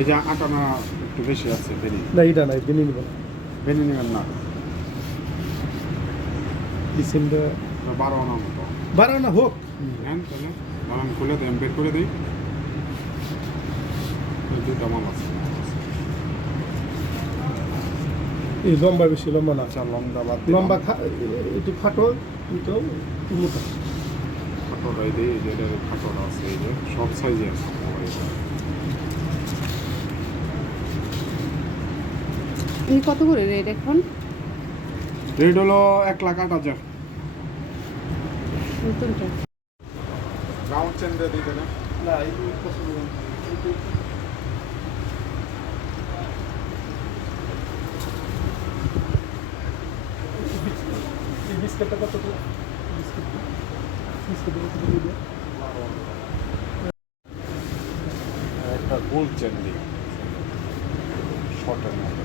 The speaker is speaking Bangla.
এই যে আটানা একটু বেশি আছে বেনি। না এটা নাই দিনই নিব না বেনি নেবেন না। তো বারো আনা মতো। বারো না হোক। নেন তাহলে। বানান খুলে দেন বের করে দিই। দুটা মাল আছে। এই লম্বা বেশি লম্বা না। আচ্ছা লম্বা বাদ লম্বা একটু খাটো একটু মোটা। খাটোটাই দিই এই যে খাটোটা আছে এই যে সব সাইজে আছে মোবাইলটা এই কত করে রেট এখন? রেট হলো এক লাখ আট হাজার। নতুনটা? রাউন্ড চেন দিতে না? না এই পছন্দ বিস্কুটটা কত করে? বিস্কুট বিস্কুট কত? একটা গোল চেন দিই শর্টের মধ্যে।